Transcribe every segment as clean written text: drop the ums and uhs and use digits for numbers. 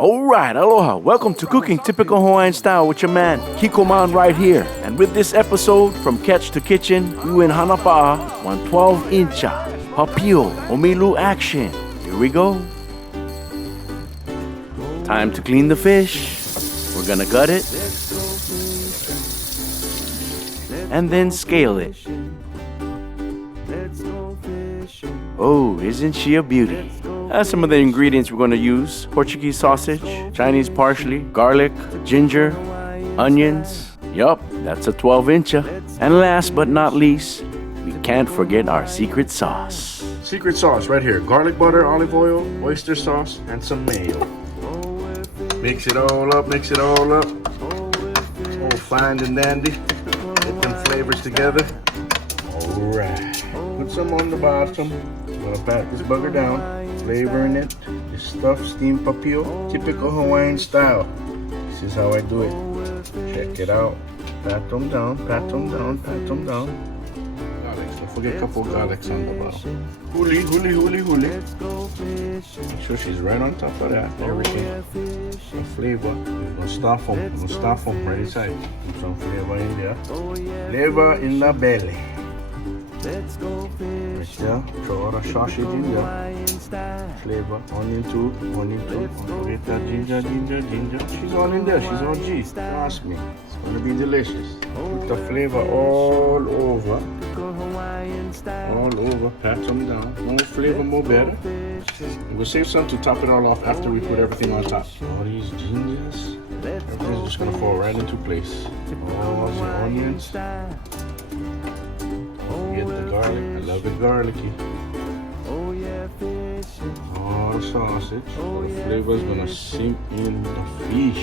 Alright, aloha. Welcome to Cooking Typical Hawaiian Style with your man, Kikomon right here. And with this episode, from Catch to Kitchen, you in Hanapa'a, 12incha, Papio Omilu action. Here we go. Time to clean the fish. We're gonna gut it. And then scale it. Oh, isn't she a beauty? Some of the ingredients we're going to use: Portuguese sausage, Chinese parsley, garlic, ginger, onions. Yup, that's a 12incha. And last but not least, we can't forget our secret sauce. Secret sauce right here: garlic butter, olive oil, oyster sauce, and some mayo. Mix it all up, mix it all up. It's all fine and dandy. Get them flavors together. Alright. Put some on the bottom. I'm gonna pat this bugger down. Flavoring it. This stuffed steamed papio, typical Hawaiian style. This is how I do it. Check it out. Pat them down, pat them down, pat them down. Garlic. Don't forget a couple of garlics on the bottom. Huli, huli, huli, huli. Make sure she's right on top of that. Everything. Some flavor. We're gonna stuff them. We're gonna stuff them right inside. Put some flavor in there. Flavor in the belly. Right there. Throw all the sausage in there. Flavor. Onion too. Onion too. Get that ginger, ginger, ginger. She's all in there. She's all G. Trust me. It's gonna be delicious. Put the flavor all over. All over. Pat them down. More flavor, more better. We'll save some to top it all off after we put everything on top. All these gingers. Everything's just gonna fall right into place. All the onions. Get the garlic. I love it garlicky. All the sausage. All the flavor is gonna sink in the fish.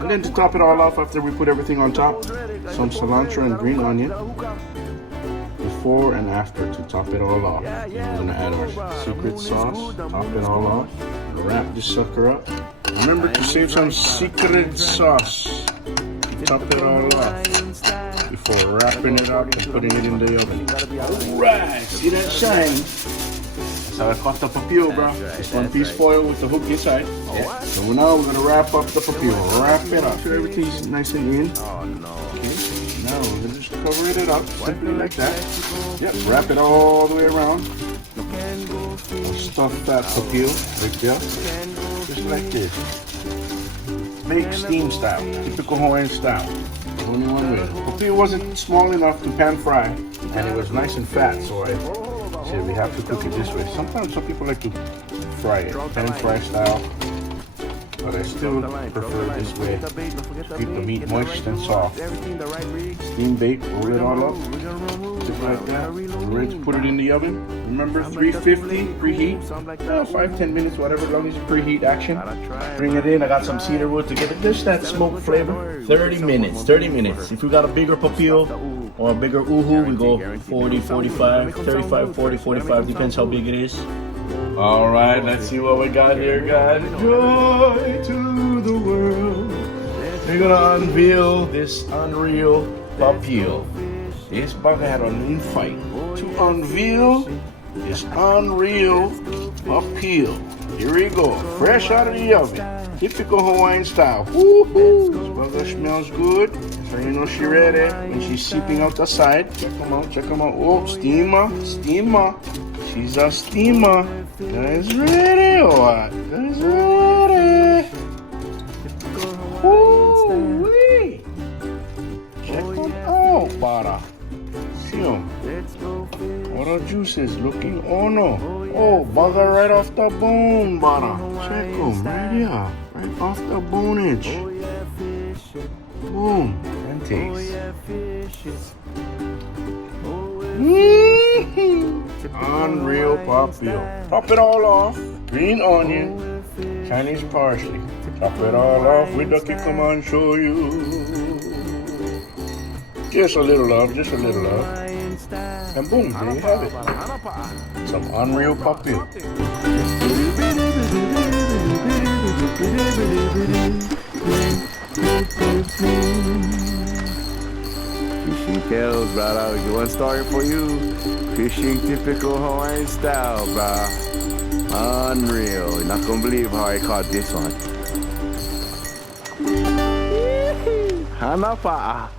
And then to top it all off after we put everything on top, some cilantro and green onion. Before and after to top it all off. Then we're gonna add our secret sauce. Top it all off. Wrap this sucker up. Remember to save some secret sauce. Top it all off before wrapping it up and putting it in the oven. Alright, see that shine? That's how I cut the papio, bro. Just one piece foil with the hook inside. So now we're gonna wrap up the papio. Wrap it up. So everything's nice and in. Okay. Now we're gonna just cover it up simply like that. Yep, wrap it all the way around. Stuff that papio right there. Just like this. Make steam style, typical Hawaiian style. Only one way. Papio wasn't small enough to pan fry, and it was nice and fat, so I said we have to cook it this way. Sometimes some people like to fry it, pan fry style, but I still prefer this way to keep the meat moist and soft. Steam bake, roll it all up, just like that. We're ready to put it in the oven. Remember 350 preheat, 5-10 minutes, whatever, as long as you preheat action. Bring it in. I got some cedar wood to give it just that smoke flavor. 30 minutes. If we got a bigger papio or a bigger uhu, we go 40, 45, 35, 40, 45, depends how big it is. All right, let's see what we got here, guys. Joy to the world. We're gonna unveil this unreal papio. This bugger had a new fight to unveil this unreal papio. Here we go, fresh out of the oven, typical Hawaiian style. Woo-hoo. This bugger smells good, so you know she ready when she's seeping out the side. Check them out, check them out. Oh, steamer, steamer. She's a steamer. Guys ready or what? Guys ready? Woo-wee. Check them out, butter. See them. What are juices looking? Oh no. Oh, bugger right off the bone, butter. Check them right here. Right off the bone edge. Boom. And taste. Unreal papio. Top it all off. Green onion. Chinese parsley. Top it all off with the Kikomon show you. Just a little love, just a little love. And boom, there you have it. Some unreal papio. Fishing tales, brother. One story for you. Fishing typical Hawaiian style, brah. Unreal. You're not gonna believe how I caught this one. Hana paa.